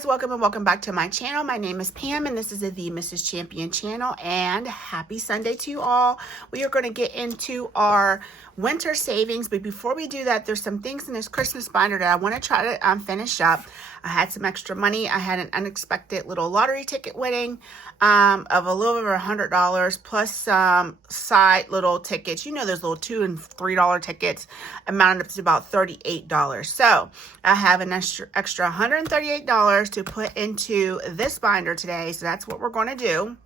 guys, welcome and welcome back to my channel. My name is Pam and this is the Mrs. Champion channel, and happy Sunday to you all. We are going to get into our winter savings, but before we do that, there's some things in this Christmas binder that I want to try to finish up. I had some extra money. I had an unexpected little lottery ticket winning of a little over $100 plus some side little tickets. You know, those little $2 and $3 tickets amounted up to about $38. So I have an extra $138 to put into this binder today. So that's what we're going to do,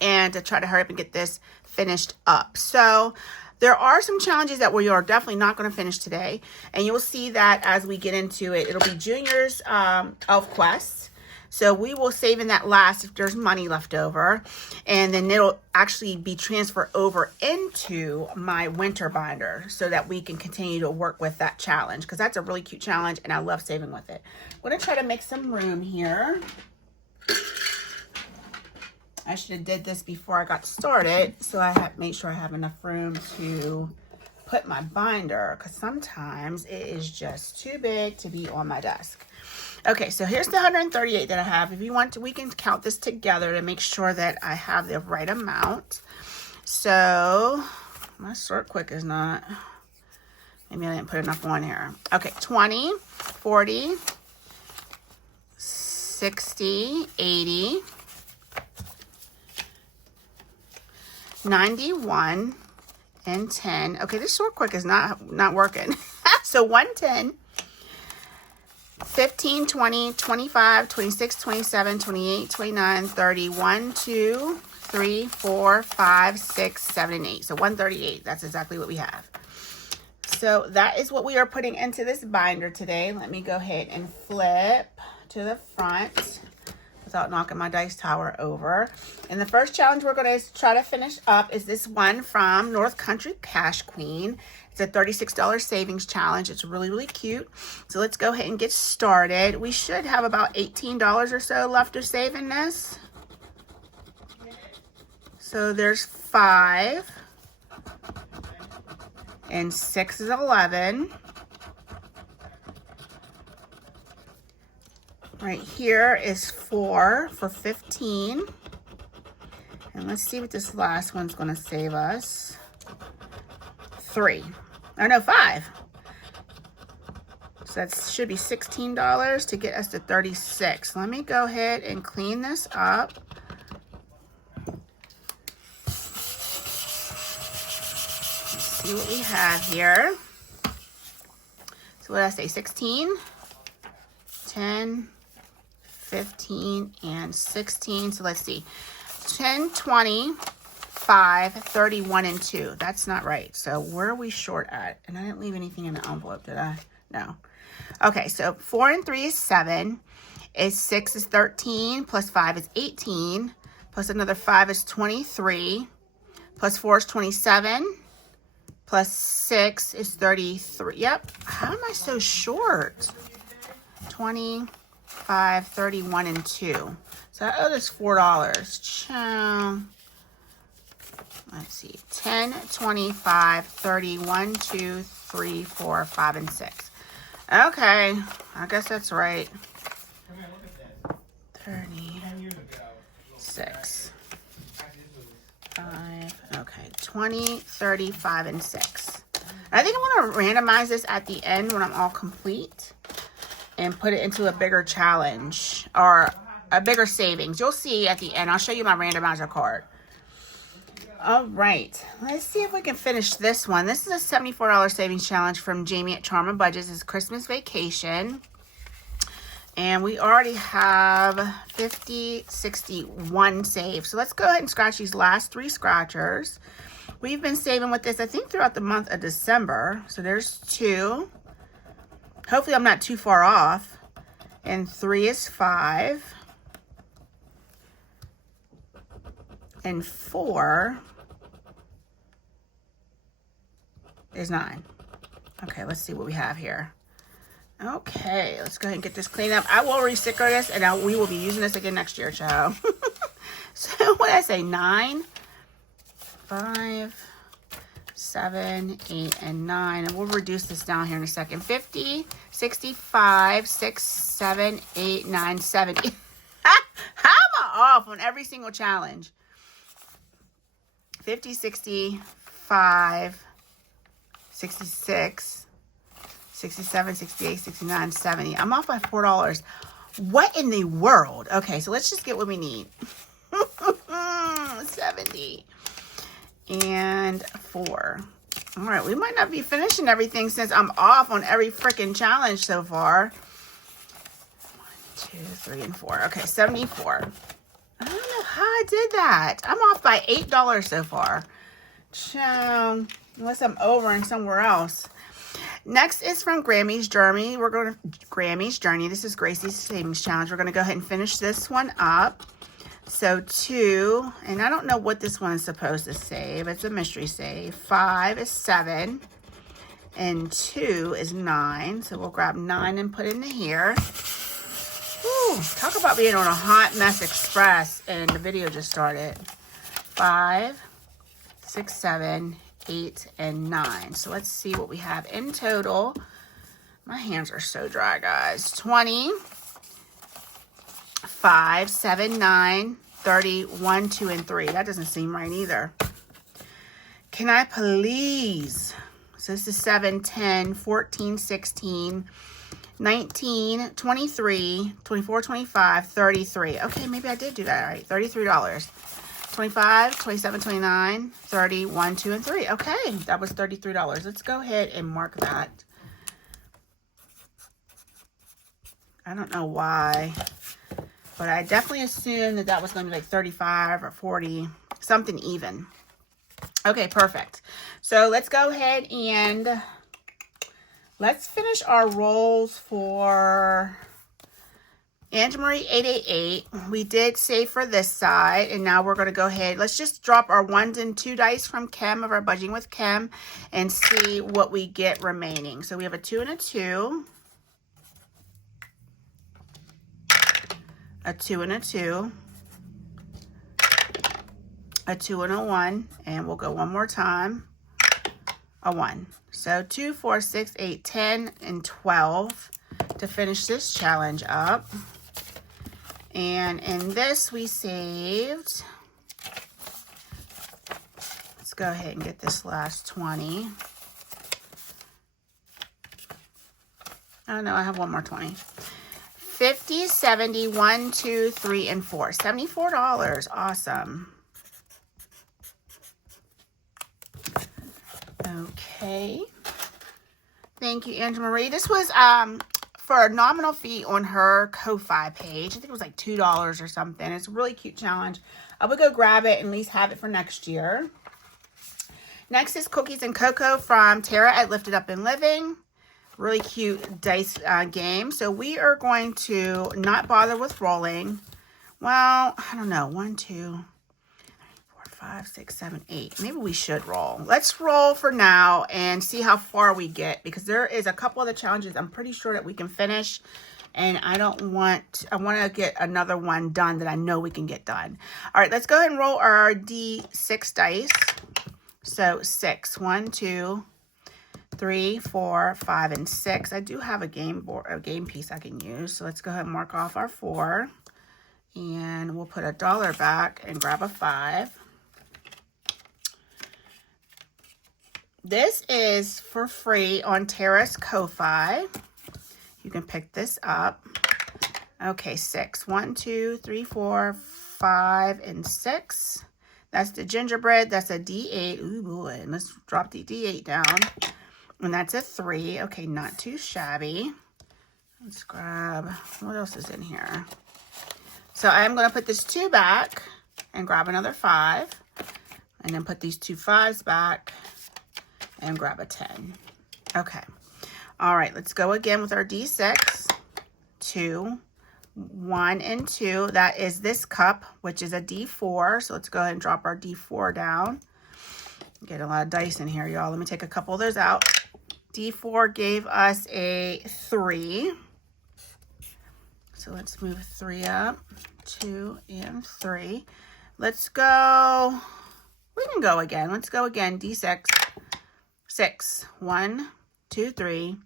and to try to hurry up and get this finished up. So there are some challenges that we are definitely not going to finish today, and you'll see that as we get into it. It'll be Junior's Elf Quest, so we will save in that last if there's money left over, and then it'll actually be transferred over into my winter binder so that we can continue to work with that challenge, because that's a really cute challenge and I love saving with it. I'm going to try to make some room here. I should have did this before I got started, so I have made sure I have enough room to put my binder, because sometimes it is just too big to be on my desk. Okay, so here's the 138 that I have. If you want to, we can count this together to make sure that I have the right amount. So my sort quick is not, maybe I didn't put enough on here. Okay, 20, 40, 60, 80, 91 and 10. Okay, this short quick is not working. So 110, 15, 20, 25, 26, 27, 28, 29, 30, 1, 2, 3, 4, 5, 6, 7, and 8. So 138. That's exactly what we have. So that is what we are putting into this binder today. Let me go ahead and flip to the front without knocking my dice tower over. And the first challenge we're going to try to finish up is this one from North Country Cash Queen. It's a $36 savings challenge. It's really, really cute. So let's go ahead and get started. We should have about $18 or so left to save in this. So there's 5 and 6 is 11. Right here is 4 for 15. And let's see what this last one's going to save us. 3. Oh, no, 5. So that should be $16 to get us to 36. Let me go ahead and clean this up. Let's see what we have here. So what did I say? 16, 10, 15, and 16. So let's see. 10, 20, 5, 31, and 2. That's not right. So where are we short at? And I didn't leave anything in the envelope, did I? No. Okay, so 4 and 3 is 7. 6 is 13. Plus 5 is 18. Plus another 5 is 23. Plus 4 is 27. Plus 6 is 33. Yep. How am I so short? 25, 31, and 2. So I owe this $4. Ciao. Let's see. 10, 25, 30, 1, 2, 3, 4, 5, and 6. Okay. I guess that's right. 36. 5. Okay. 20, 35, and 6. I think I want to randomize this at the end when I'm all complete and put it into a bigger challenge or a bigger savings. You'll see at the end. I'll show you my randomizer card. All right. Let's see if we can finish this one. This is a $74 savings challenge from Jamie at Charm and Budgets. It's Christmas Vacation. And we already have 50, 61 saved. So let's go ahead and scratch these last 3 scratchers. We've been saving with this, I think, throughout the month of December. So there's 2. Hopefully I'm not too far off. And 3 is 5. And 4 is 9. Okay, let's see what we have here. Okay, let's go ahead and get this cleaned up. I will re-sticker this, and we will be using this again next year, child. So what did I say? 9, 5, 7, 8, and 9. And we'll reduce this down here in a second. 50, 65, 6, 7, 8, 9, 70. How am I off on every single challenge? 50, 65, 66, 67, 68, 69, 70. I'm off by $4. What in the world? Okay, so let's just get what we need. 70 and 4. All right, we might not be finishing everything since I'm off on every freaking challenge so far. 1, 2, 3, and 4. Okay, 74. I don't know how I did that. I'm off by $8 so far. Unless I'm over in somewhere else. Next is from Grammy's Journey. We're going to Grammy's Journey. This is Gracie's Savings Challenge. We're going to go ahead and finish this one up. So 2, and I don't know what this one is supposed to save. It's a mystery save. 5 is 7, and 2 is 9. So we'll grab 9 and put it in here. Whew, talk about being on a hot mess express, and the video just started. 5, 6, 7, 8, and 9. So let's see what we have in total. My hands are so dry, guys. 20, 5, 7, 9, 30, 1, 2, and 3. That doesn't seem right either. Can I please? So this is 7, 10, 14, 16, 19, 23, 24, 25, 33. Okay, maybe I did do that right. $33. 25, 27, 29, 30, 1, 2, and 3. Okay, that was $33. Let's go ahead and mark that. I don't know why, but I definitely assumed that that was going to be like 35 or 40, something even. Okay, perfect. So let's go ahead and let's finish our rolls for Angela Marie 888. We did save for this side, and now we're going to go ahead. Let's just drop our 1 and 2 dice from Kim of our Budgeting with Kim and see what we get remaining. So we have a 2 and a 2. A 2 and a 2. A 2 and a 1. And we'll go one more time. A 1. So 2, 4, 6, 8, 10, and 12 to finish this challenge up. And in this we saved, let's go ahead and get this last 20. Oh no, I have one more 20. 50, 70, 1, 2, 3, and 4. $74. Awesome. Okay. Thank you, Angela Marie. This was for a nominal fee on her Ko-Fi page. I think it was like $2 or something. It's a really cute challenge. I would go grab it and at least have it for next year. Next is Cookies and Cocoa from Tara at Lifted Up and Living. Really cute dice game. So we are going to not bother with rolling. Well, I don't know. 1, 2, 3, 4, 5, 6, 7, 8. Maybe we should roll. Let's roll for now and see how far we get, because there is a couple of the challenges I'm pretty sure that we can finish. And I want to get another one done that I know we can get done. All right, let's go ahead and roll our D6 dice. So 6, 1, 2, 3, 4, 5, and 6. I do have a game piece I can use. So let's go ahead and mark off our 4. And we'll put $1 back and grab a 5. This is for free on Tara's Ko-Fi. You can pick this up. Okay, 6. 1, 2, 3, 4, 5, and 6. That's the gingerbread. That's a D8. Ooh, boy. Let's drop the D8 down. And that's a 3. Okay, not too shabby. Let's grab, what else is in here? So I'm going to put this 2 back and grab another 5. And then put these 2 5s back and grab a 10. Okay. All right, let's go again with our D6. 2, 1, and 2. That is this cup, which is a D4. So let's go ahead and drop our D4 down. Get a lot of dice in here, y'all. Let me take a couple of those out. D4 gave us a 3. So let's move 3 up. 2 and 3. Let's go. We can go again. Let's go again. D6. 6. 1, 2, 3,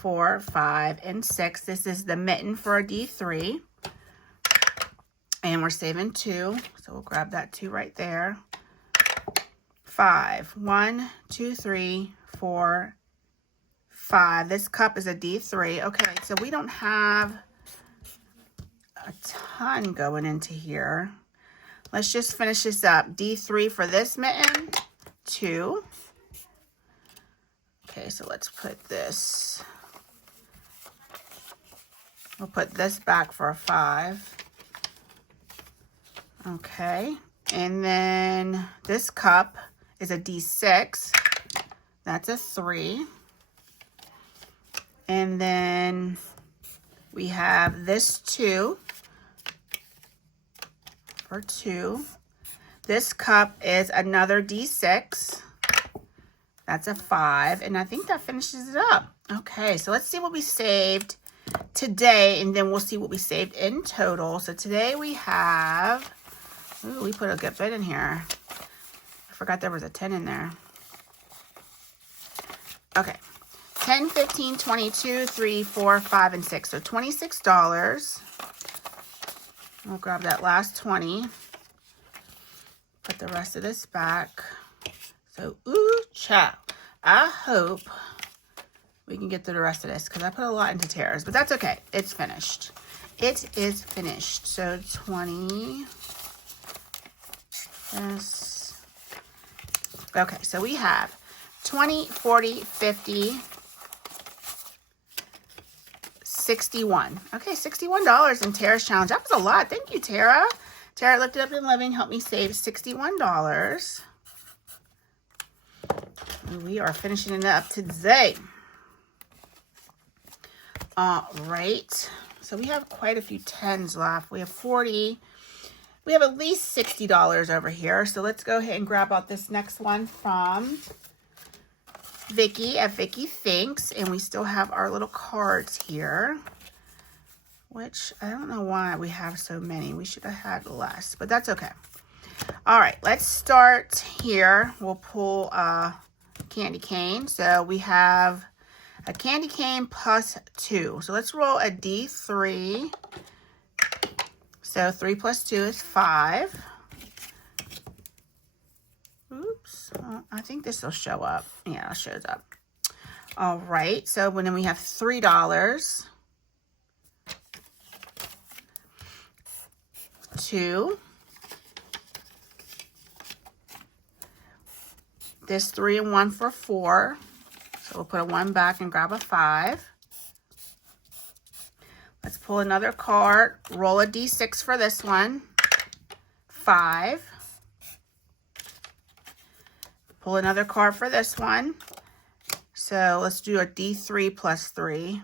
4, 5, and 6. This is the mitten for a D3. And we're saving 2. So we'll grab that 2 right there. 5. 1, 2, 3, 4, 5. This cup is a D3. Okay, so we don't have a ton going into here. Let's just finish this up. D3 for this mitten. 2. Okay, so let's put this. We'll put this back for a 5. Okay, and then this cup is a D6. That's a 3. And then we have this 2 for 2. This cup is another D6. That's a 5. And I think that finishes it up. Okay, so let's see what we saved today, and then we'll see what we saved in total. So today we have, ooh, we put a good bit in here. I forgot there was a 10 in there. Okay, 10, 15, 22, 3, 4, 5, and 6. So $26. We'll grab that last 20. Put the rest of this back. So, ooh, child. I hope we can get through the rest of this because I put a lot into Tara's, but that's okay. It's finished. It is finished. So 20. This. Okay, so we have 20, 40, 50, 61. Okay, $61 in Tara's challenge. That was a lot. Thank you, Tara. Tara Lifted Up and Living helped me save $61. And we are finishing it up today. All right. So we have quite a few 10s left. We have 40. We have at least $60 over here. So let's go ahead and grab out this next one from Vicky at Vicky Thinks. And we still have our little cards here, which I don't know why we have so many. We should have had less, but that's okay. All right, let's start here. We'll pull a candy cane. So we have a candy cane plus 2. So let's roll a D3. So 3 plus 2 is 5. Oops. I think this will show up. Yeah, it shows up. All right. So then we have $3. 2. This 3 and 1 for 4. So we'll put a 1 back and grab a 5. Let's pull another card. Roll a D6 for this one. 5. Pull another card for this one. So let's do a D3 plus 3.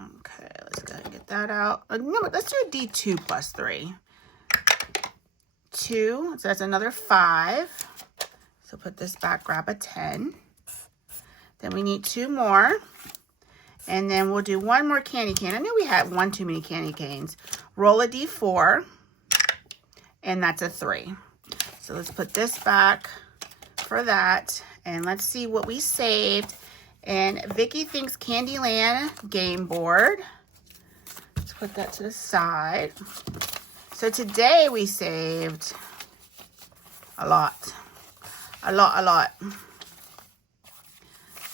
Okay, let's go ahead and get that out. No, let's do a D2 plus 3. 2. So that's another 5. So put this back, grab a 10. Then we need 2 more. And then we'll do 1 more candy cane. I knew we had one too many candy canes. Roll a D4. And that's a 3. So let's put this back for that. And let's see what we saved. And Vicky Thinks Candyland game board. Let's put that to the side. So today we saved a lot. A lot.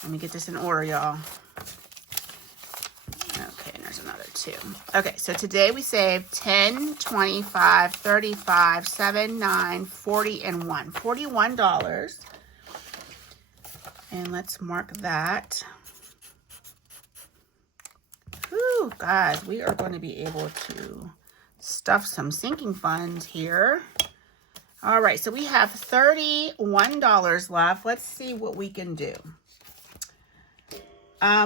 Let me get this in order, y'all. Okay, and there's another 2. Okay, so today we saved 10, 25, 35, 7, 9, 40, and 1. $41. And let's mark that. Whew, guys, we are going to be able to stuff some sinking funds here. All right, so we have $31 left. Let's see what we can do.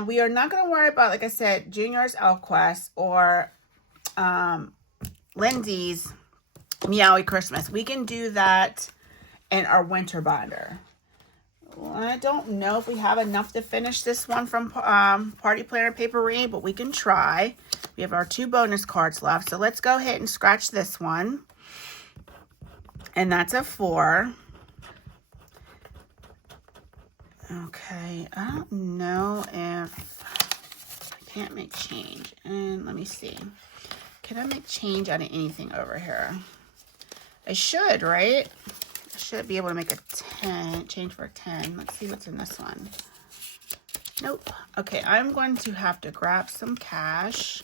We are not going to worry about, like I said, Junior's ElfQuest or Lindsay's Meowie Christmas. We can do that in our winter binder. Well, I don't know if we have enough to finish this one from Party Planner Papery, but we can try. We have our 2 bonus cards left. So let's go ahead and scratch this one. And that's a 4. Okay, I don't know if I can't make change. And let me see. Can I make change out of anything over here? I should, right? I should be able to make a 10, change for a 10. Let's see what's in this one. Nope. Okay, I'm going to have to grab some cash.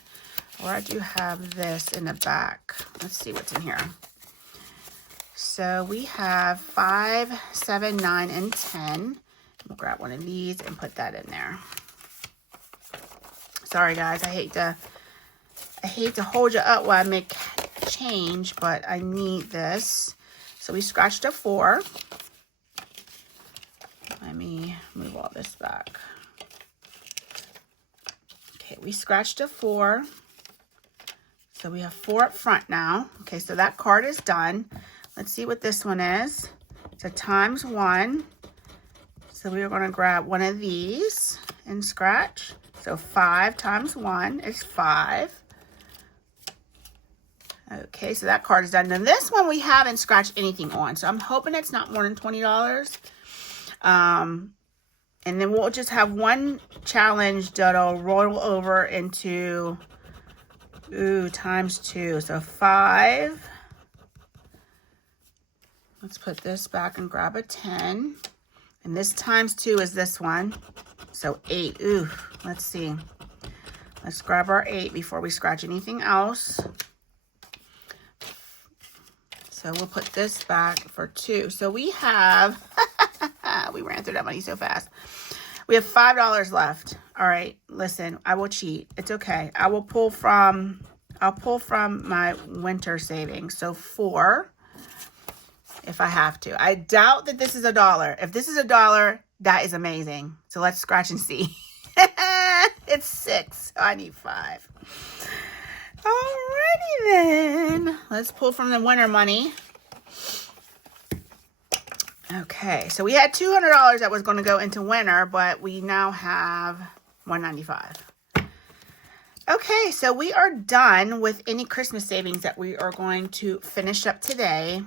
Or I do have this in the back. Let's see what's in here. So we have 5, 7, 9, and 10. We'll grab one of these and put that in there. Sorry guys, I hate to hold you up while I make change, but I need this. So we scratched a 4. Let me move all this back. Okay, we scratched a 4. So we have 4 up front now. Okay, so that card is done. Let's see what this one is. It's a times 1. So we are going to grab one of these and scratch. So 5 times 1 is 5. Okay, so that card is done. Now this one we haven't scratched anything on. So I'm hoping it's not more than $20. And then we'll just have one challenge that'll roll over into, times 2. So 5. Let's put this back and grab a 10. And this times 2 is this one. So 8. Ooh, let's see. Let's grab our 8 before we scratch anything else. So we'll put this back for 2. So we have, we ran through that money so fast. We have $5 left. All right, listen, I will cheat. It's okay. I'll pull from my winter savings. So 4, if I have to. I doubt that this is $1. If this is $1, that is amazing. So let's scratch and see. It's 6, so I need 5. Alrighty then. Let's pull from the winter money. Okay, so we had $200 that was going to go into winter, but we now have $195. Okay, so we are done with any Christmas savings that we are going to finish up today.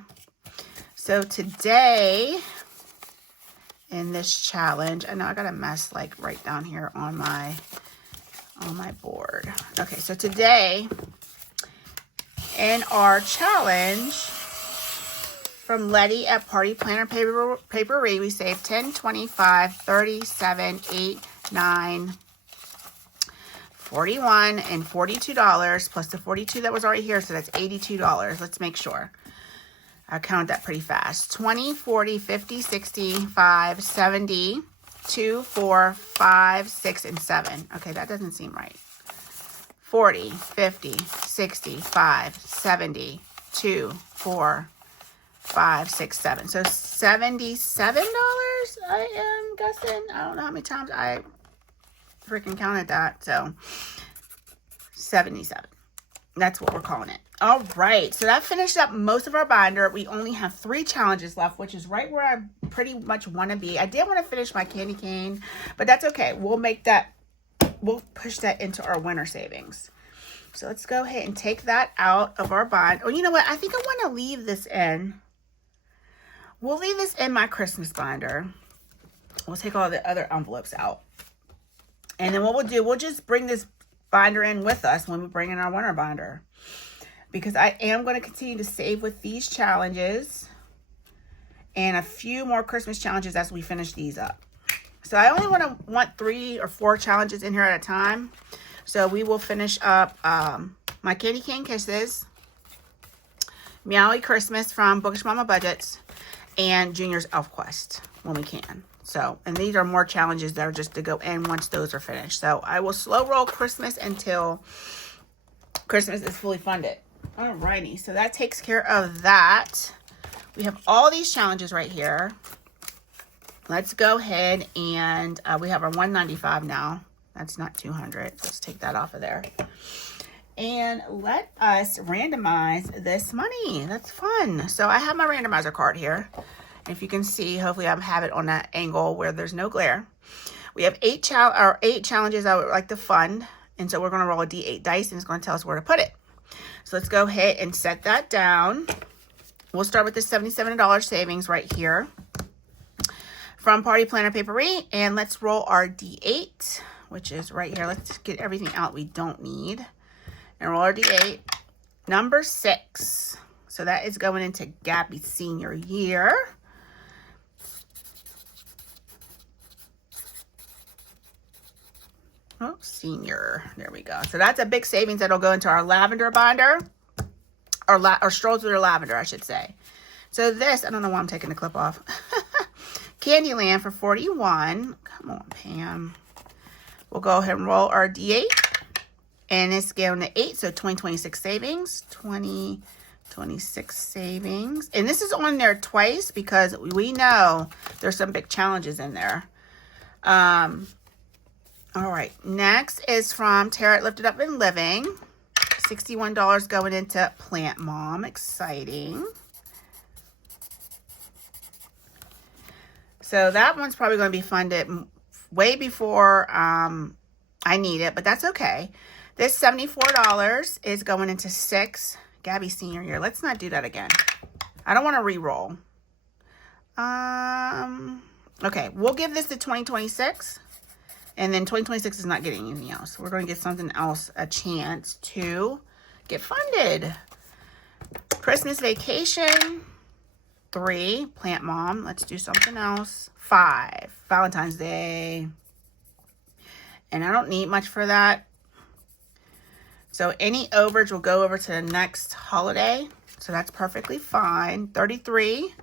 So today, in this challenge, I know I got a mess like right down here on my board. Okay, so today in our challenge from Letty at Party Planner Papery, we saved 10, 25, 37, 8, 9, 41, and $42 plus the 42 that was already here. So that's $82. Let's make sure. I counted that pretty fast. 20, 40, 50, 60, 5, 70, 2, 4, 5, 6, and 7. Okay, that doesn't seem right. 40, 50, 60, 5, 70, 2, 4, 5, 6, 7. So $77, I am guessing. I don't know how many times I freaking counted that. So 77. That's what we're calling it. All right. So that finished up most of our binder. We only have 3 challenges left, which is right where I pretty much want to be. I did want to finish my candy cane, but that's okay. We'll push that into our winter savings. So let's go ahead and take that out of our bind. Oh, you know what? I think I want to leave this in. We'll leave this in my Christmas binder. We'll take all the other envelopes out. And then what we'll do, we'll just bring this binder in with us when we bring in our winter binder. Because I am going to continue to save with these challenges and a few more Christmas challenges as we finish these up. So I only want 3 or 4 challenges in here at a time. So we will finish up my Candy Cane Kisses, Meowie Christmas from Bookish Mama Budgets, and Junior's Elf Quest when we can. So, and these are more challenges that are just to go in once those are finished. So I will slow roll Christmas until Christmas is fully funded. Alrighty, so that takes care of that. We have all these challenges right here. Let's go ahead and we have our $195 now. That's not $200. Let's take that off of there. And let us randomize this money. That's fun. So I have my randomizer card here. If you can see, hopefully I have it on that angle where there's no glare. We have 8 challenges I would like to fund. And so we're going to roll a D8 dice and it's going to tell us where to put it. So let's go ahead and set that down. We'll start with the $77 savings right here from Party Planner Papery. And let's roll our D8, which is right here. Let's get everything out we don't need. And roll our D8. Number 6. So that is going into Gabby's senior year. Oh, senior. There we go. So that's a big savings that'll go into our lavender binder. Or stroll through the lavender, I should say. So this, I don't know why I'm taking the clip off. Candyland for 41. Come on, Pam. We'll go ahead and roll our D8. And it's going to 8, so 2026 savings. 2026 savings. And this is on there twice because we know there's some big challenges in there. All right. Next is from Tarot Lifted Up and Living. $61 going into Plant Mom. Exciting. So that one's probably going to be funded way before I need it, but that's okay. This $74 is going into 6. Gabby's senior year. Let's not do that again. I don't want to re-roll. Okay, we'll give this to 2026. And then 2026 is not getting anything else. We're going to give something else a chance to get funded. Christmas Vacation. 3. Plant Mom. Let's do something else. 5. Valentine's Day. And I don't need much for that. So any overage will go over to the next holiday. So that's perfectly fine. 33.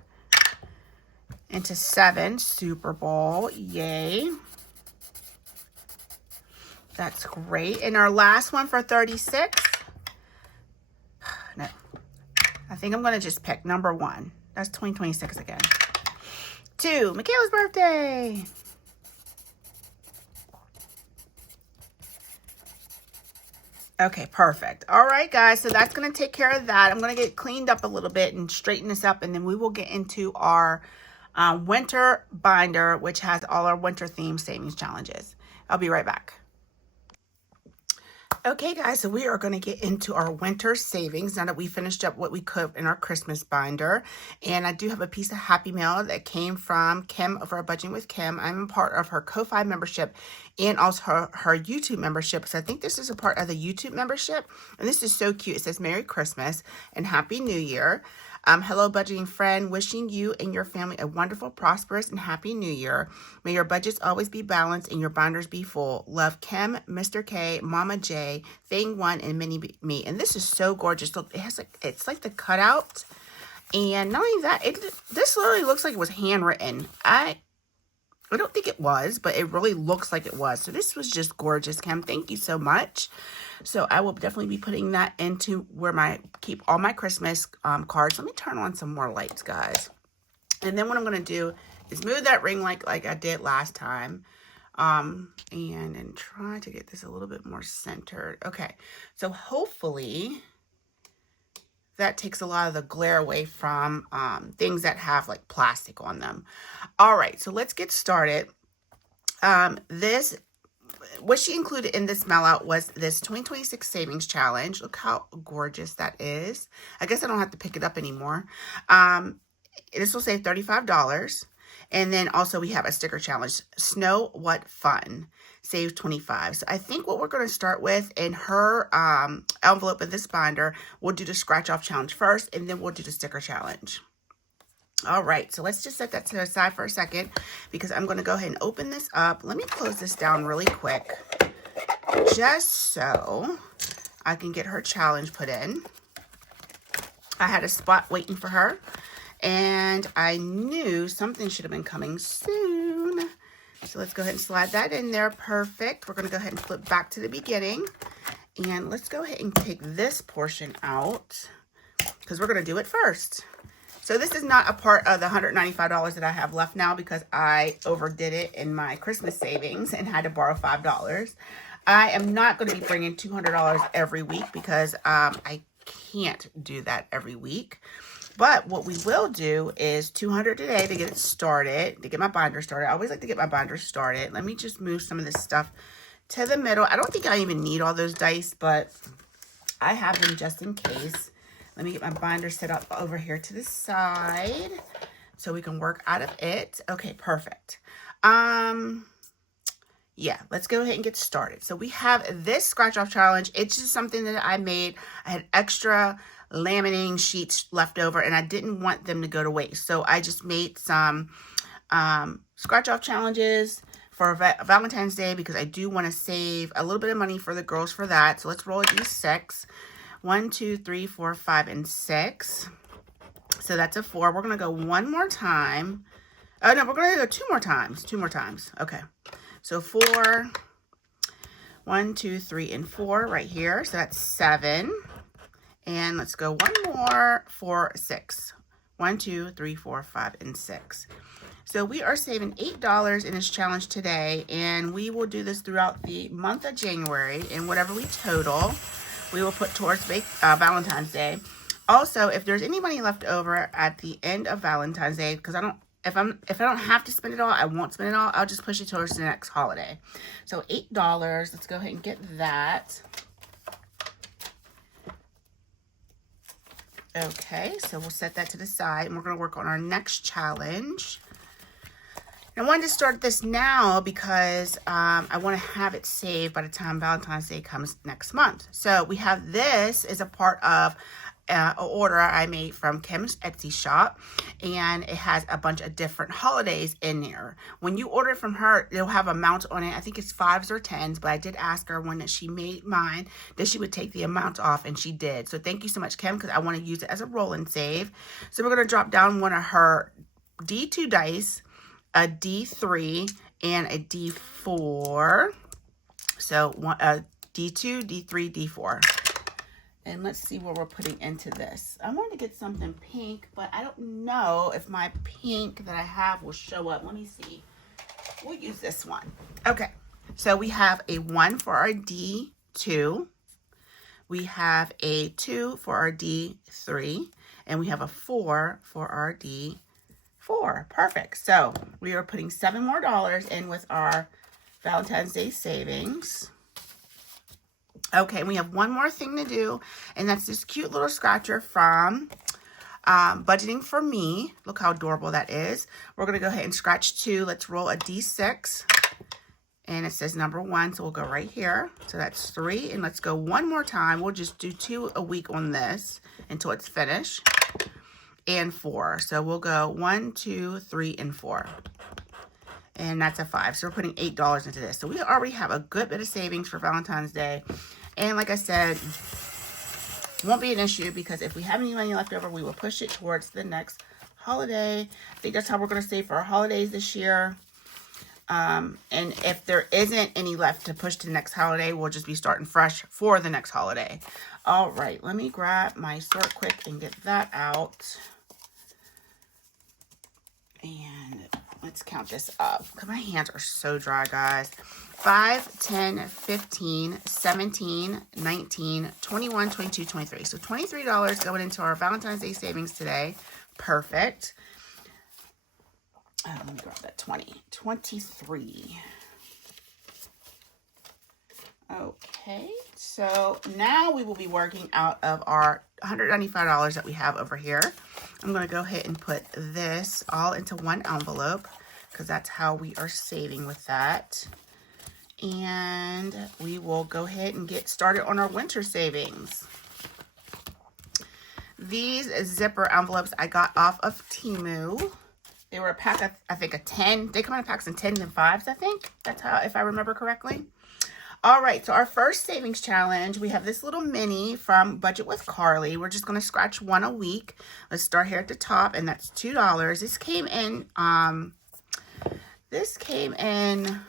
Into 7. Super Bowl. Yay. That's great. And our last one for 36. No. I think I'm going to just pick number 1. That's 2026 again. 2. Michaela's birthday. Okay, perfect. All right, guys. So that's going to take care of that. I'm going to get cleaned up a little bit and straighten this up. And then we will get into our winter binder, which has all our winter themed savings challenges. I'll be right back. Okay, guys, so we are going to get into our winter savings now that we finished up what we could in our Christmas binder. And I do have a piece of Happy Mail that came from Kim over at Budgeting with Kim. I'm a part of her Ko-Fi membership and also her YouTube membership. So I think this is a part of the YouTube membership. And this is so cute. It says Merry Christmas and Happy New Year. Hello, budgeting friend. Wishing you and your family a wonderful, prosperous, and happy new year. May your budgets always be balanced and your binders be full. Love, Kim, Mr. K, Mama J, Thing One, and Mini Me. And this is so gorgeous. Look, it has it's like the cutout. And not only that, this literally looks like it was handwritten. I don't think it was, but it really looks like it was. So this was just gorgeous, Kim. Thank you so much. So I will definitely be putting that into where I keep all my Christmas cards. Let me turn on some more lights, guys. And then what I'm going to do is move that ring like I did last time. And try to get this a little bit more centered. Okay. So hopefully that takes a lot of the glare away from things that have like plastic on them. All right. So let's get started. What she included in this mail out was this 2026 savings challenge. Look how gorgeous that is. I guess I don't have to pick it up anymore. This will save $35. And then also we have a sticker challenge. Snow What Fun. Save $25. So I think what we're going to start with in her envelope of this binder, we'll do the scratch off challenge first, and then we'll do the sticker challenge. All right, so let's just set that to the side for a second because I'm going to go ahead and open this up. Let me close this down really quick just so I can get her challenge put in. I had a spot waiting for her, and I knew something should have been coming soon. So let's go ahead and slide that in there. Perfect. We're going to go ahead and flip back to the beginning. And let's go ahead and take this portion out because we're going to do it first. So this is not a part of the $195 that I have left now because I overdid it in my Christmas savings and had to borrow $5. I am not going to be bringing $200 every week because I can't do that every week. But what we will do is $200 today to get it started, to get my binder started. I always like to get my binder started. Let me just move some of this stuff to the middle. I don't think I even need all those dice, but I have them just in case. Let me get my binder set up over here to the side. so we can work out of it. Okay, perfect. Yeah, let's go ahead and get started. So we have this scratch off challenge. It's just something that I made. I had extra laminating sheets left over and I didn't want them to go to waste. So I just made some scratch off challenges for Valentine's Day because I do want to save a little bit of money for the girls for that. So let's roll a d6. 1, 2, 3, 4, 5, and 6. So that's a 4. We're going to go one more time. Oh, no, we're going to go two more times. Okay. So 4, 1, 2, 3, and 4 right here. So that's 7. And let's go one more for 6. 1, 2, 3, 4, 5, and 6. So we are saving $8 in this challenge today. And we will do this throughout the month of January. And whatever we total, we will put towards Valentine's Day. Also, if there's any money left over at the end of Valentine's Day, because if I don't have to spend it all, I won't spend it all. I'll just push it towards the next holiday. So $8. Let's go ahead and get that. Okay, so we'll set that to the side, and we're going to work on our next challenge. And I wanted to start this now because I want to have it saved by the time Valentine's Day comes next month. So we have this as a part of an order I made from Kim's Etsy shop, and it has a bunch of different holidays in there. When you order it from her, it'll have amounts on it. I think it's 5s or 10s, but I did ask her when she made mine that she would take the amount off, and she did. So thank you so much, Kim, because I want to use it as a roll and save. So we're going to drop down one of her D2 dice, a D3, and a D4. So a D2, D3, D4. And let's see what we're putting into this. I wanted to get something pink, but I don't know if my pink that I have will show up. Let me see. We'll use this one. Okay, so we have a 1 for our D2. We have a 2 for our D3. And we have a 4 for our D4. Perfect. So we are putting $7 more in with our Valentine's Day savings. Okay, we have one more thing to do, and that's this cute little scratcher from Budgeting for Me. Look how adorable that is. We're going to go ahead and scratch 2. Let's roll a D6, and it says number 1, so we'll go right here. So that's 3, and let's go one more time. We'll just do 2 a week on this until it's finished, and 4. So we'll go 1, 2, 3, and 4. And that's a 5. So we're putting $8 into this. So we already have a good bit of savings for Valentine's Day. And like I said, won't be an issue because if we have any money left over, we will push it towards the next holiday. I think that's how we're going to save for our holidays this year. And if there isn't any left to push to the next holiday, we'll just be starting fresh for the next holiday. All right, let me grab my sort quick and get that out. And let's count this up because my hands are so dry, guys. 5, 10, 15, 17, 19, 21, 22, 23. So $23 going into our Valentine's Day savings today. Perfect. Let me grab that 23. Okay, so now we will be working out of our $195 that we have over here. I'm going to go ahead and put this all into one envelope because that's how we are saving with that. And we will go ahead and get started on our winter savings. These zipper envelopes I got off of Temu. They were a pack of, I think, of 10. They come in packs of 10s and 5s, I think. That's how, if I remember correctly. All right, so our first savings challenge, we have this little mini from Budget with Carly. We're just going to scratch 1 a week. Let's start here at the top, and that's $2. This came in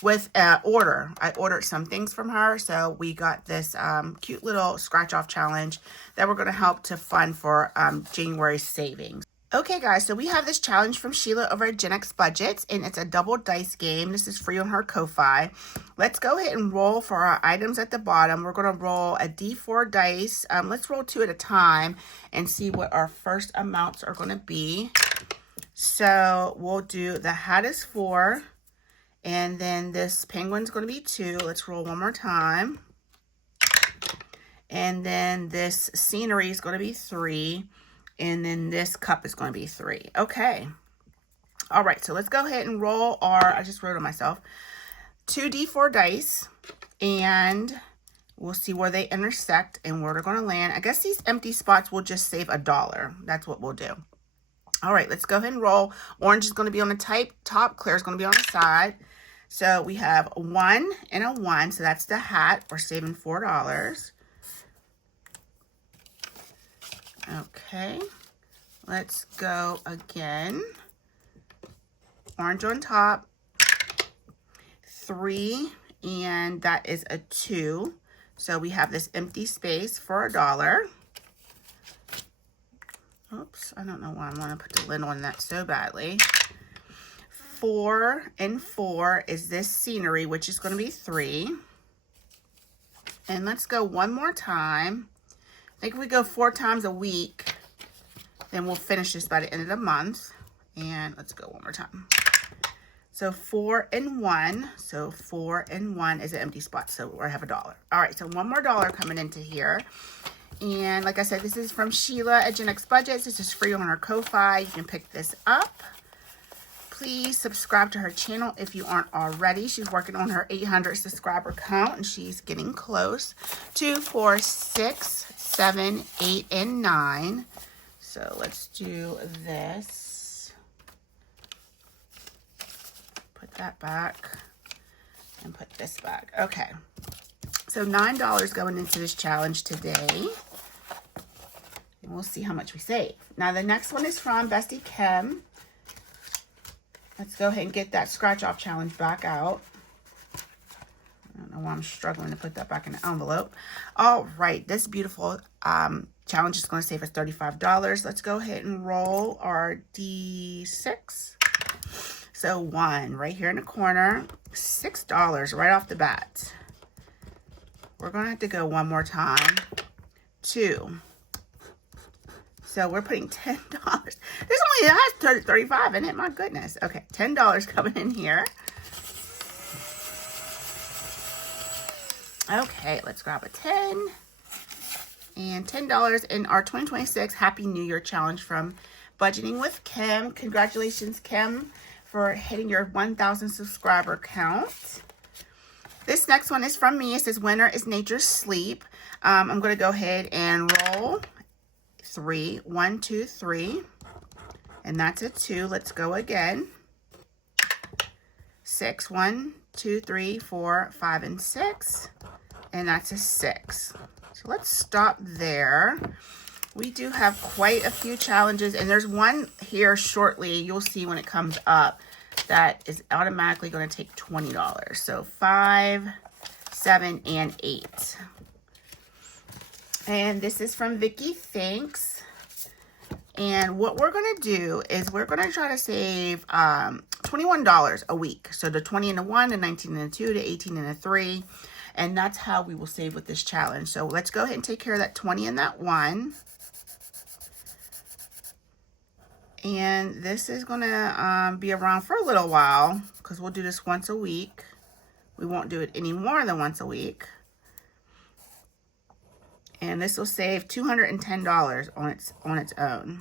with an order. I ordered some things from her, so we got this cute little scratch off challenge that we're going to help to fund for January savings. Okay, guys, so we have this challenge from Sheila over at Gen X Budgets, and it's a double dice game. This is free on her Ko-Fi. Let's go ahead and roll for our items at the bottom. We're going to roll a D4 dice. Let's roll 2 at a time and see what our first amounts are going to be. So we'll do the hat is 4, and then this penguin's going to be 2. Let's roll one more time. And then this scenery is going to be 3. And then this cup is going to be 3. Okay. All right, so let's go ahead and roll our, I just wrote it myself, 2d4 dice, and we'll see where they intersect and where they're going to land. I guess these empty spots will just save $1. That's what we'll do. All right, let's go ahead and roll. Orange is going to be on the top, clear is going to be on the side. So we have 1 and a 1, so that's the hat. We're saving $4. Okay, let's go again. Orange on top, 3, and that is a 2. So we have this empty space for $1. Oops, I don't know why I want to put the lid on that so badly. 4 and 4 is this scenery, which is going to be 3. And let's go one more time. I think if we go 4 times a week, then we'll finish this by the end of the month. And let's go one more time. So 4 and 1. So 4 and 1 is an empty spot. So I have $1. All right, so one more $1 coming into here. And like I said, this is from Sheila at Gen X Budgets. This is free on her Ko-Fi. You can pick this up. Please subscribe to her channel if you aren't already. She's working on her 800 subscriber count, and she's getting close. 2, 4, 6, 7, 8, and 9. So let's do this. Put that back and put this back. Okay. So $9 going into this challenge today. And we'll see how much we save. Now the next one is from Bestie Kim. Let's go ahead and get that scratch off challenge back out. I don't know why I'm struggling to put that back in the envelope. All right, this beautiful challenge is going to save us $35. Let's go ahead and roll our D6. So 1 right here in the corner, $6 right off the bat. We're going to have to go one more time. 2. So we're putting $10. This only has 35 in it. My goodness. Okay, $10 coming in here. Okay, let's grab a 10. And $10 in our 2026 Happy New Year challenge from Budgeting with Kim. Congratulations, Kim, for hitting your 1,000 subscriber count. This next one is from me. It says, winter is nature's sleep. I'm going to go ahead and roll 3. 1, 2, 3. And that's a 2. Let's go again. 6. 1, 2, 3, 4, 5, and 6. And that's a 6. So let's stop there. We do have quite a few challenges, and there's one here shortly, you'll see when it comes up, that is automatically going to take $20. So 5, 7, and 8. And this is from Vicky Thanks. And what we're going to do is we're going to try to save $21 a week. So the 20 and the 1, the 19 and the 2, the 18 and the 3. And that's how we will save with this challenge. So let's go ahead and take care of that 20 and that 1. And this is going to be around for a little while because we'll do this once a week. We won't do it any more than once a week. And this will save $210 on its own.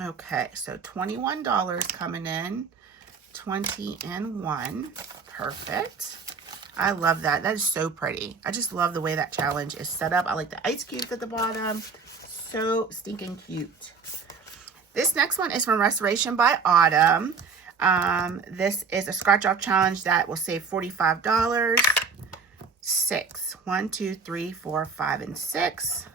Okay, so $21 coming in. 20 and 1. Perfect. I love that. That is so pretty. I just love the way that challenge is set up. I like the ice cubes at the bottom. So stinking cute. This next one is from Restoration by Autumn. This is a scratch off challenge that will save $45. 6. 1, 2, 3, 4, 5, and 6.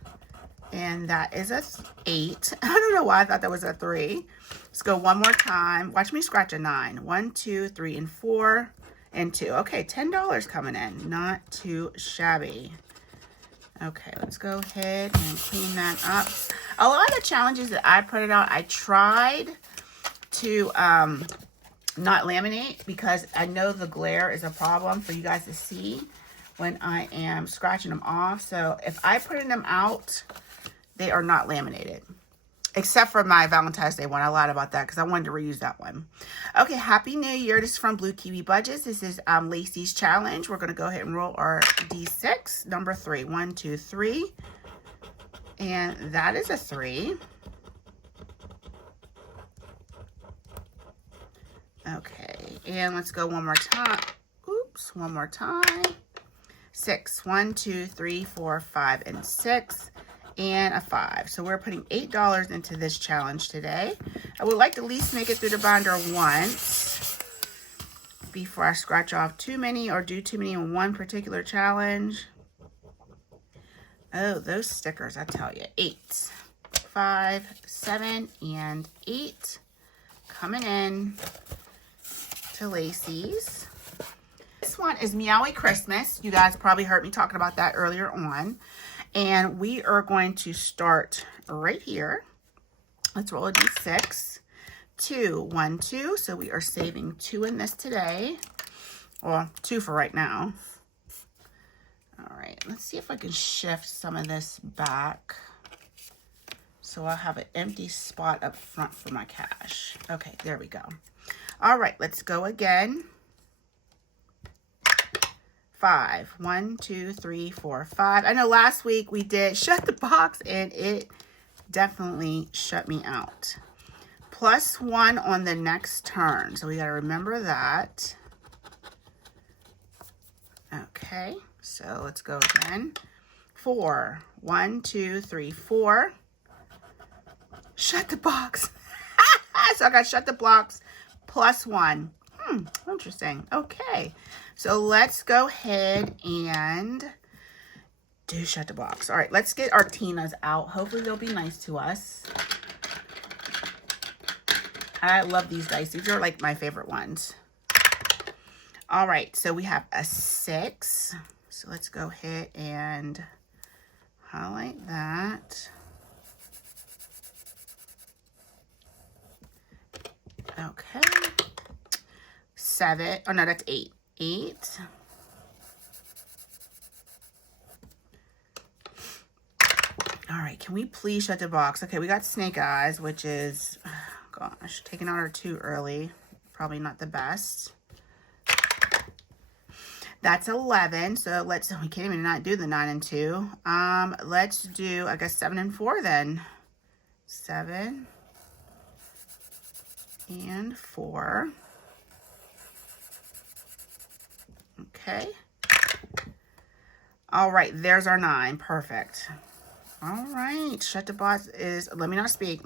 And that is a 8. I don't know why I thought that was a 3. Let's go one more time. Watch me scratch a 9. 1, 2, 3, and 4, and 2. Okay, $10 coming in. Not too shabby. Okay, let's go ahead and clean that up. A lot of the challenges that I put out, I tried to not laminate because I know the glare is a problem for you guys to see when I am scratching them off. So if I put them out, they are not laminated. Except for my Valentine's Day one. I lied about that because I wanted to reuse that one. Okay, Happy New Year. This is from Blue Kiwi Budgets. This is Lacey's challenge. We're going to go ahead and roll our D6. Number 3. 1, 2, 3. And that is a 3. Okay, and let's go one more time. Oops, one more time. 6. 1, 2, 3, 4, 5, and 6. And a 5. So we're putting $8 into this challenge today. I would like to at least make it through the binder once before I scratch off too many or do too many in one particular challenge. Oh, those stickers, I tell you. 8, 5, 7, and 8 coming in to Lacey's. This one is Meowie Christmas. You guys probably heard me talking about that earlier on. And we are going to start right here. Let's roll a D6. 2, 1, 2. So we are saving 2 in this today. Well, 2 for right now. All right, let's see if I can shift some of this back so I'll have an empty spot up front for my cash. Okay, there we go. All right, let's go again. 5. 1, 2, 3, 4, 5. I know last week we did shut the box and it definitely shut me out. +1 on the next turn. So we got to remember that. Okay, so let's go again. 4. 1, 2, 3, 4. Shut the box. So I got shut the box +1. Interesting. Okay. So let's go ahead and do shut the box. All right, let's get our Tinas out. Hopefully they'll be nice to us. I love these dice. These are like my favorite ones. All right, so we have a 6. So let's go ahead and highlight that. Okay. 7. Oh, no, that's 8. 8. All right, can we please shut the box? Okay, we got Snake Eyes, which is, oh gosh, taking out our 2 early. Probably not the best. That's 11, so we can't even not do the 9 and 2. Let's do, I guess, 7 and 4 then. 7 and 4. Okay. All right, there's our 9. Perfect. All right, shut the box is, let me not speak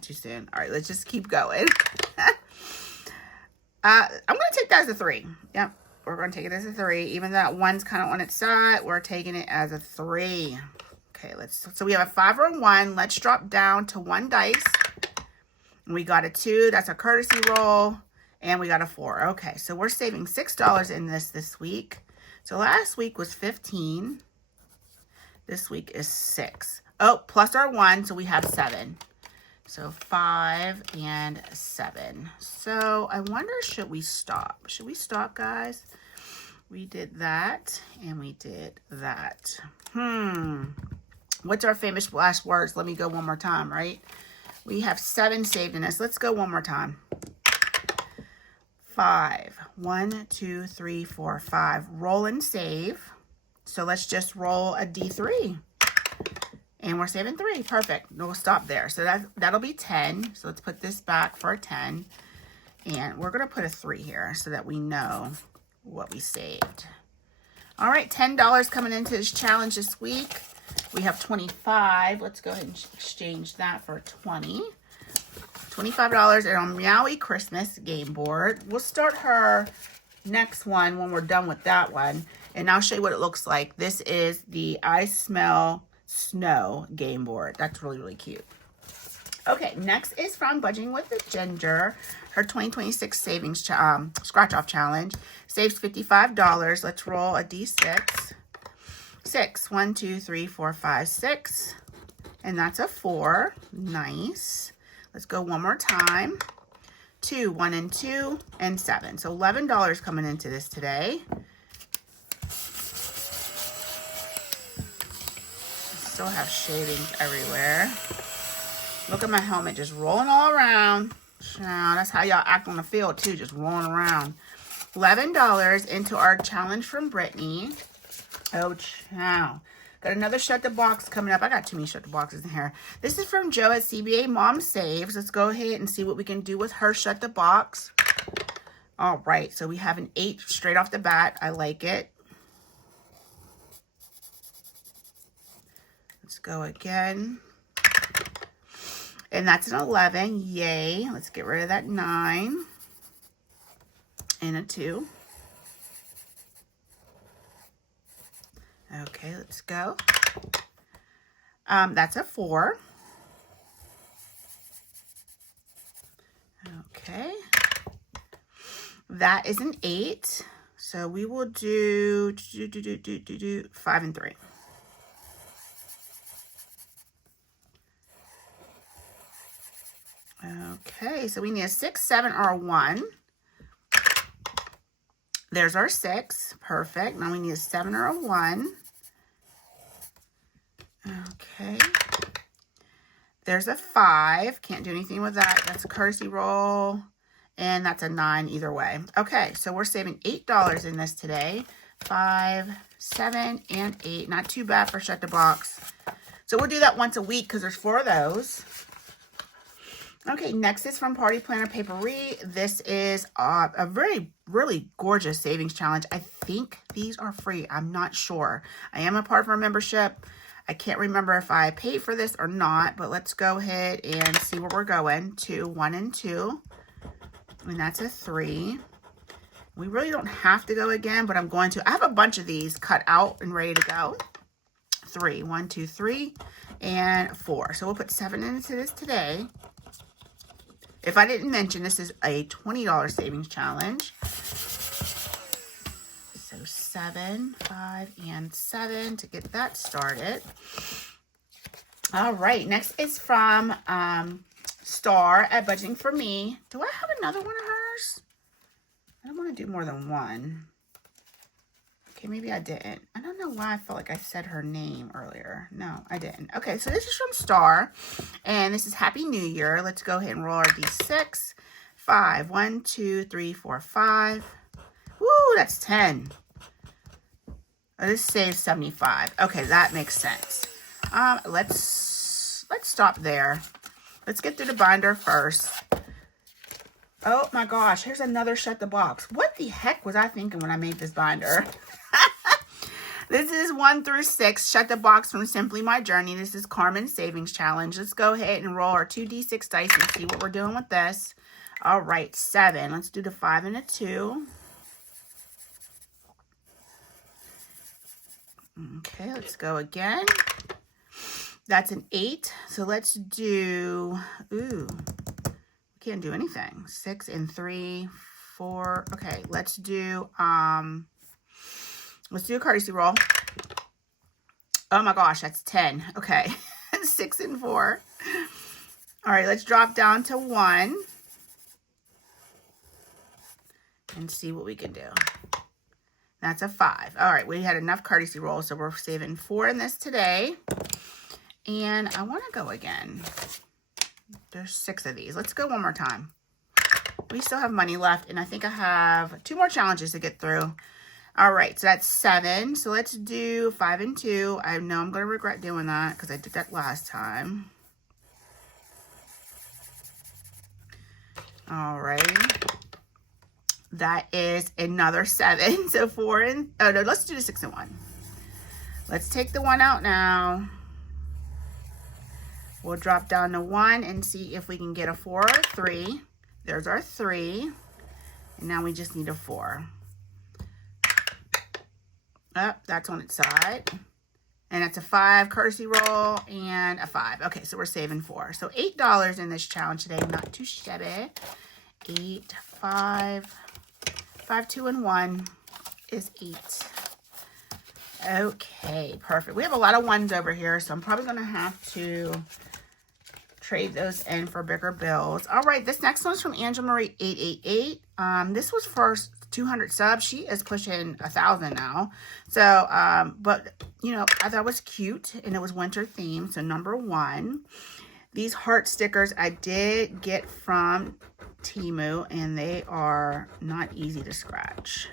too soon. All right, let's just keep going. I'm going to take that as a 3. Yep, we're going to take it as a 3. Even though that 1's kind of on its side, we're taking it as a 3. Okay, so we have a 5 or a 1. Let's drop down to 1 dice. We got a 2, that's a courtesy roll. And we got a 4. Okay, so we're saving $6 in this week. So last week was 15. This week is 6. Oh, plus our 1, so we have 7. So 5 and 7. So I wonder, should we stop? Should we stop, guys? We did that and we did that. What's our famous last words? Let me go one more time, right? We have 7 saved in this. Let's go one more time. 5. 1, 2, 3, 4, 5. Roll and save. So let's just roll a D3. And we're saving 3. Perfect. We'll stop there. So that'll be 10. So let's put this back for a 10. And we're going to put a 3 here so that we know what we saved. All right, $10 coming into this challenge this week. We have 25. Let's go ahead and exchange that for 20. $25 and on Meowie Christmas game board. We'll start her next one when we're done with that one. And I'll show you what it looks like. This is the I Smell Snow game board. That's really, really cute. Okay, next is from Budgeting with the Ginger. Her 2026 savings scratch off challenge. Saves $55. Let's roll a D6. 6. 1, 2, 3, 4, 5, 6. And that's a 4. Nice. Let's go one more time. 2, 1, and 2, and 7. So $11 coming into this today. Still have shavings everywhere. Look at my helmet just rolling all around. Child, that's how y'all act on the field too, just rolling around. $11 into our challenge from Brittany. Oh, child. Got another Shut the Box coming up. I got too many Shut the Boxes in here. This is from Joe at CBA Mom Saves. Let's go ahead and see what we can do with her Shut the Box. All right, so we have an 8 straight off the bat. I like it. Let's go again. And that's an 11. Yay. Let's get rid of that 9. And a 2. Okay, let's go. That's a 4. Okay. That is an 8. So we will do 5 and 3. Okay, so we need a 6, 7, or a 1. There's our 6. Perfect. Now we need a 7 or a 1. Okay. There's a 5. Can't do anything with that. That's a courtesy roll. And that's a 9 either way. Okay, so we're saving $8 in this today. 5, 7, and 8. Not too bad for Shut the Box. So we'll do that once a week because there's 4 of those. Okay, next is from Party Planner Papery. This is a really gorgeous savings challenge. I think these are free. I'm not sure. I am a part of our membership. I can't remember if I paid for this or not, but let's go ahead and see where we're going. 2, 1, and 2. And that's a 3. We really don't have to go again, but I'm going to. I have a bunch of these cut out and ready to go. 3, 1, 2, 3, and 4. So we'll put 7 into this today. If I didn't mention, this is a $20 savings challenge. So 7, 5, and 7 to get that started. All right, next is from Star at Budgeting for Me. Do I have another one of hers? I don't want to do more than one. Okay, maybe I didn't. I don't know why I felt like I said her name earlier. No, I didn't. Okay, so this is from Star, and this is Happy New Year. Let's go ahead and roll our D6. 5, 1, 2, 3, 4, 5. Woo, that's 10. Oh, this saves 75. Okay, that makes sense. Let's stop there. Let's get through the binder first. Oh my gosh, here's another Shut the Box. What the heck was I thinking when I made this binder? This is 1 through 6, Shut the Box from Simply My Journey. This is Carmen's Savings Challenge. Let's go ahead and roll our 2d6 dice and see what we're doing with this. All right, 7. Let's do the 5 and a 2. Okay, let's go again. That's an 8. So let's do, we can't do anything. 6 and 3, 4. Okay, let's do a courtesy roll. Oh my gosh, that's 10. Okay, 6 and 4. All right, let's drop down to 1 and see what we can do. That's a 5. All right, we had enough courtesy rolls, so we're saving 4 in this today. And I want to go again. There's 6 of these. Let's go one more time. We still have money left, and I think I have 2 more challenges to get through. All right, so that's 7. So let's do 5 and 2. I know I'm going to regret doing that because I did that last time. All right. That is another 7. So 4 and, oh no, let's do the 6 and 1. Let's take the 1 out now. We'll drop down to 1 and see if we can get a 4 or a 3. There's our 3. And now we just need a 4. Oh, that's on its side. And it's a 5 courtesy roll and a 5. Okay, so we're saving 4. So $8 in this challenge today. Not too shabby. 8, 5, 5, 2, and 1 is 8. Okay, perfect. We have a lot of 1s over here, so I'm probably going to have to trade those in for bigger bills. All right, this next one's from Angela Marie 888. This was for 200 subs. She is pushing 1,000 now. So, but you know, I thought it was cute and it was winter themed. So number 1, These heart stickers I did get from Temu, and they are not easy to scratch.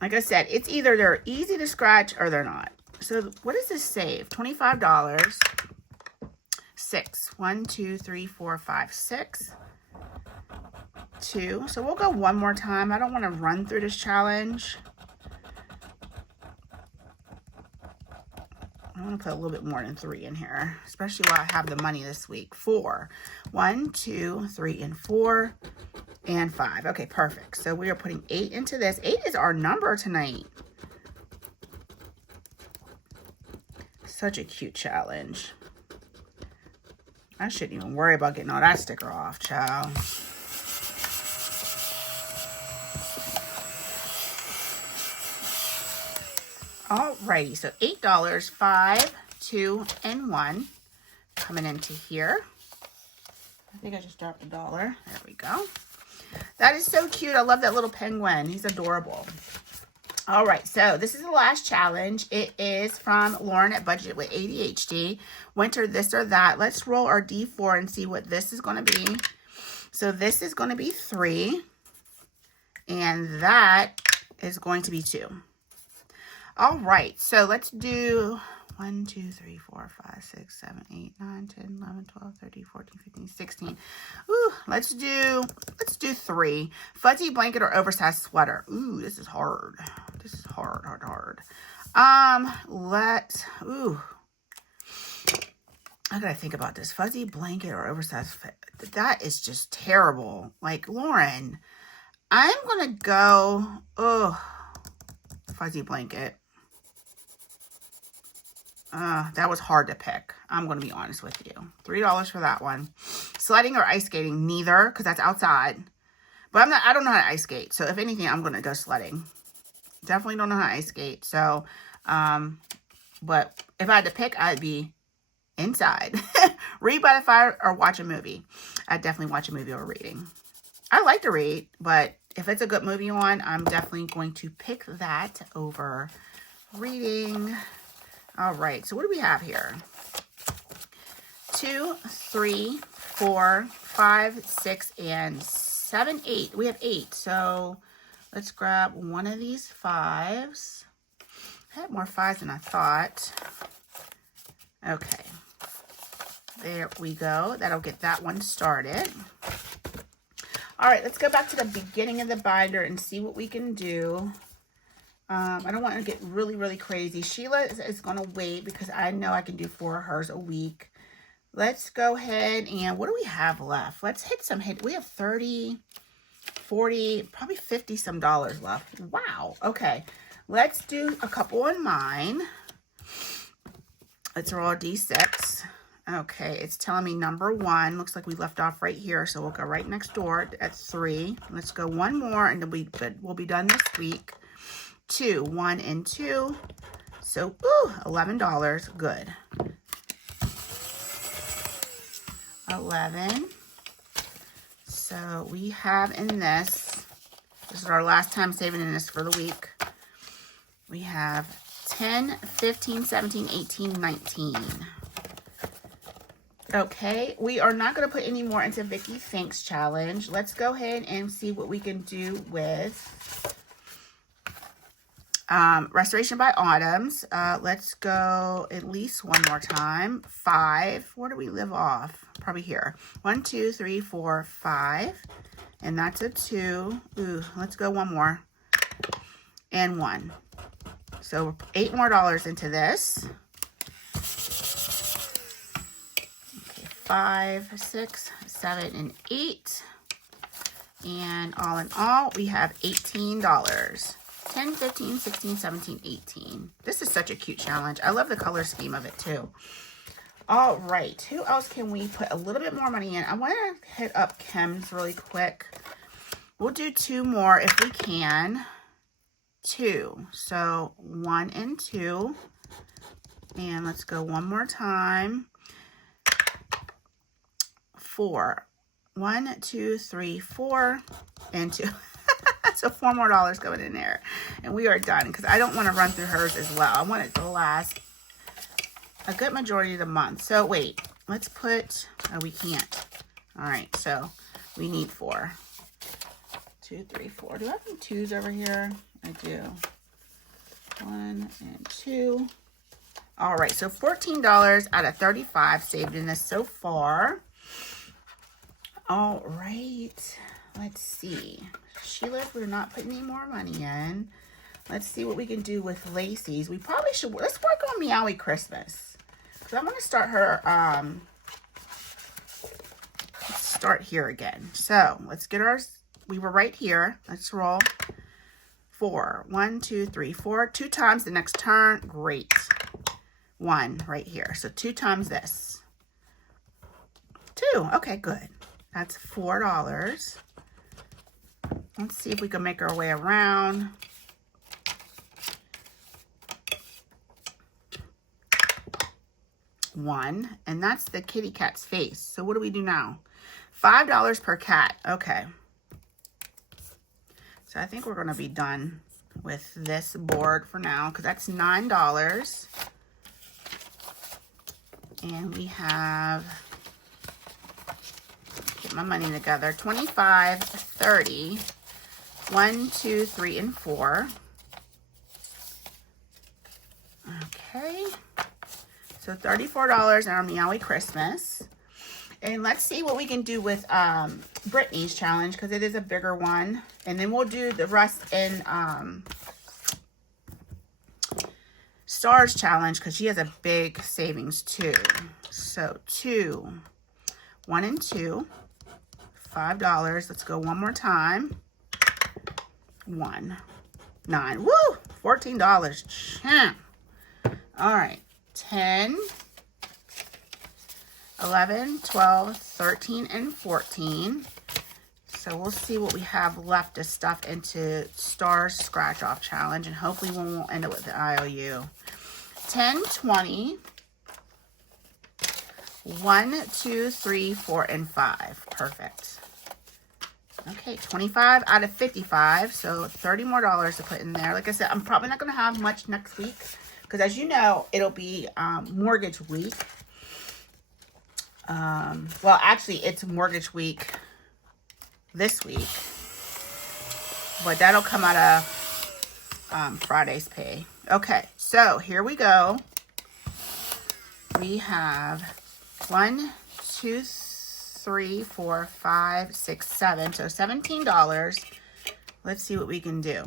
Like I said, it's either they're easy to scratch or they're not. So what does this save? $25. 6. 1, 2, 3, 4, 5, 6. 2. So we'll go one more time. I don't want to run through this challenge. I want to put a little bit more than 3 in here, especially while I have the money this week. 4. 1, 2, 3, and 4, and 5. Okay, perfect. So we are putting 8 into this. 8 is our number tonight. Such a cute challenge. I shouldn't even worry about getting all that sticker off, child. Alrighty, so $8, 5, 2, and 1 coming into here. I think I just dropped $1. There we go. That is so cute. I love that little penguin. He's adorable. All right, so this is the last challenge. It is from Lauren at Budget with ADHD. Winter this or that. Let's roll our D4 and see what this is going to be. So this is going to be 3, and that is going to be 2. All right, so let's do 1, 2, 3, 4, 5, 6, 7, 8, 9, 10, 11, 12, 13, 14, 15, 16. Ooh, let's do 3. Fuzzy blanket or oversized sweater. Ooh, this is hard. This is hard. Ooh. I gotta think about this. Fuzzy blanket or oversized, that is just terrible. Like, Lauren, I'm gonna go, fuzzy blanket. That was hard to pick. I'm going to be honest with you. $3 for that one. Sledding or ice skating? Neither, because that's outside. But I don't know how to ice skate. So if anything, I'm going to go sledding. Definitely don't know how to ice skate. So, but if I had to pick, I'd be inside. Read by the fire or watch a movie. I'd definitely watch a movie over reading. I like to read, but if it's a good movie on, I'm definitely going to pick that over reading. All right, so what do we have here? 2, 3, 4, 5, 6, and 7, 8. We have 8, so let's grab one of these 5s. I had more 5s than I thought. Okay, there we go. That'll get that one started. All right, let's go back to the beginning of the binder and see what we can do. I don't want to get really, really crazy. Sheila is going to wait because I know I can do 4 of hers a week. Let's go ahead and what do we have left? Let's hit some hit. We have 30, 40, probably 50 some dollars left. Wow. Okay. Let's do a couple on mine. Let's roll a D6. Okay. It's telling me number 1. Looks like we left off right here. So we'll go right next door at 3. Let's go one more and then we'll be done this week. 2, 1, and 2. So, ooh, $11. Good. 11. So we have in this is our last time saving in this for the week. We have 10, 15, 17, 18, 19. Okay, we are not going to put any more into Vicky Thanks Challenge. Let's go ahead and see what we can do with Restoration by Autumns. Let's go at least one more time. 5. Where do we live off? Probably here. 1, 2, 3, 4, 5. And that's a 2. Ooh, let's go one more. And 1. So $8 more into this. Okay, 5, 6, 7, and 8. And all in all, we have $18. 10, 15, 16, 17, 18. This is such a cute challenge. I love the color scheme of it too. All right. Who else can we put a little bit more money in? I want to hit up Kim's really quick. We'll do 2 more if we can. 2. So 1 and 2. And let's go one more time. 4. 1, 2, 3, 4, and 2. So $4 more going in there. And we are done because I don't want to run through hers as well. I want it to last a good majority of the month. So wait, let's put, oh, we can't. All right, so we need 4. 2, 3, 4. Do I have any 2s over here? I do. 1 and 2. All right, so $14 out of 35 saved in this so far. All right, let's see. Sheila, we're not putting any more money in. Let's see what we can do with Lacey's. We probably should, let's work on Meowie Christmas. Because I'm going to start her, let's start here again. So let's get our, we were right here. Let's roll. 4. 1, 2, 3, 4. 2 times the next turn. Great. 1 right here. So 2 times this. 2. Okay, good. That's $4. Let's see if we can make our way around. One, and that's the kitty cat's face. So what do we do now? $5 per cat. Okay. So I think we're going to be done with this board for now because that's $9. And we have, get my money together, 25, 30, 1, 2, 3, and 4. Okay. So $34 on our Meowie Christmas. And let's see what we can do with Brittany's challenge because it is a bigger one. And then we'll do the rest in Star's challenge because she has a big savings too. So 2, 1 and 2, $5. Let's go one more time. 1, 9. Woo! $14. Champ. All right. 10, 11, 12, 13, and 14. So we'll see what we have left to stuff into Star's Scratch Off Challenge, and hopefully we won't end up with the IOU. 10, 20, 1, 2, 3, 4, and 5. Perfect. Okay, 25 out of 55, so $30 more to put in there. Like I said, I'm probably not going to have much next week. Because as you know, it'll be mortgage week. Well, actually, it's mortgage week this week. But that'll come out of Friday's pay. Okay, so here we go. We have 1, 2, 3, 4, 5, 6, 7. So $17. Let's see what we can do.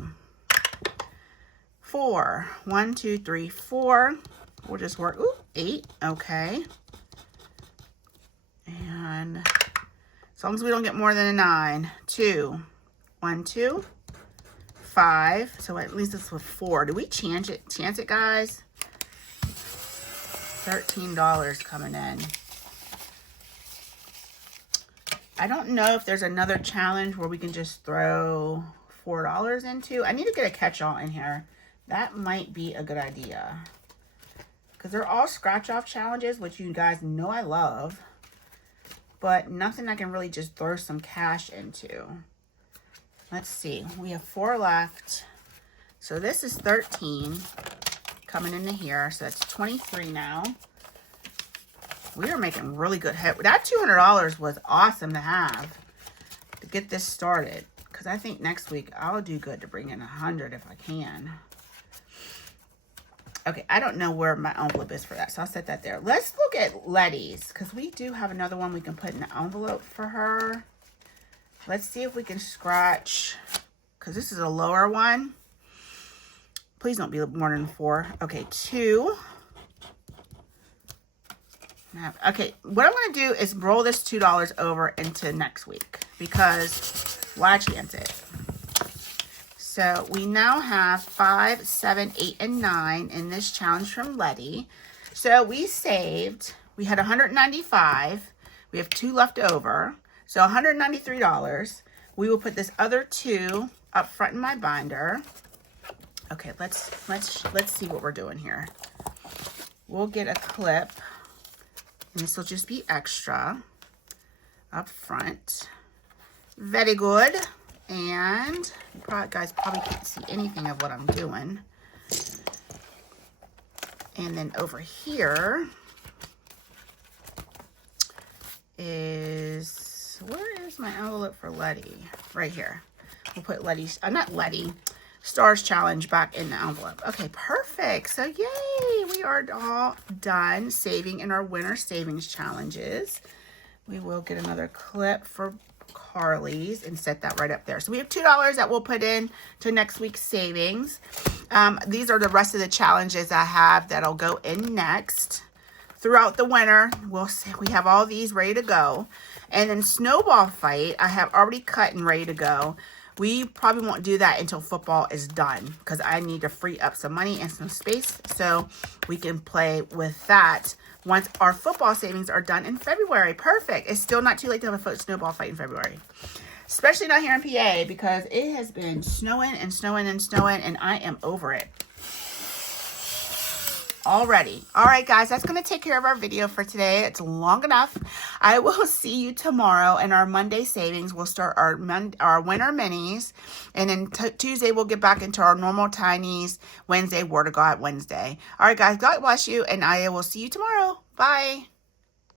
4. 1, 2, 3, 4. We'll just work. Ooh, 8. Okay. And as long as we don't get more than a 9. 2. 1, 2. 5. So at least it's with 4. Do we chance it? Chance it, guys? $13 coming in. I don't know if there's another challenge where we can just throw $4 into. I need to get a catch-all in here. That might be a good idea. Because they're all scratch-off challenges, which you guys know I love. But nothing I can really just throw some cash into. Let's see. We have 4 left. So this is 13 coming into here. So that's 23 now. We are making really good head. That $200 was awesome to have to get this started. Because I think next week I'll do good to bring in 100 if I can. Okay, I don't know where my envelope is for that, so I'll set that there. Let's look at Letty's, because we do have another one we can put in the envelope for her. Let's see if we can scratch, because this is a lower one. Please don't be more than 4. Okay, 2. Okay, what I'm going to do is roll this $2 over into next week, because why chance it? So we now have 5, 7, 8, and 9 in this challenge from Letty. So we saved, we had 195. We have 2 left over. So $193. We will put this other 2 up front in my binder. Okay, let's see what we're doing here. We'll get a clip. And this will just be extra up front. Very good. And you guys probably can't see anything of what I'm doing. And then over here, is, where is my envelope for Letty? Right here. We'll put Letty's, not Letty, Stars Challenge back in the envelope. Okay, perfect. So yay, we are all done saving in our winter savings challenges. We will get another clip for Carly's and set that right up there. So we have $2 that we'll put in to next week's savings. These are the rest of the challenges I have that'll go in next. Throughout the winter, we'll see, we have all these ready to go. And then Snowball Fight, I have already cut and ready to go. We probably won't do that until football is done because I need to free up some money and some space so we can play with that once our football savings are done in February. Perfect. It's still not too late to have a snowball fight in February. Especially not here in PA because it has been snowing and snowing and snowing and I am over it already. All right, guys, that's going to take care of our video for today. It's long enough. I will see you tomorrow in our Monday savings. We'll start our winter minis, and then Tuesday we'll get back into our normal tinies. Wednesday, Word of God Wednesday. All right, guys, God bless you, and I will see you tomorrow. Bye.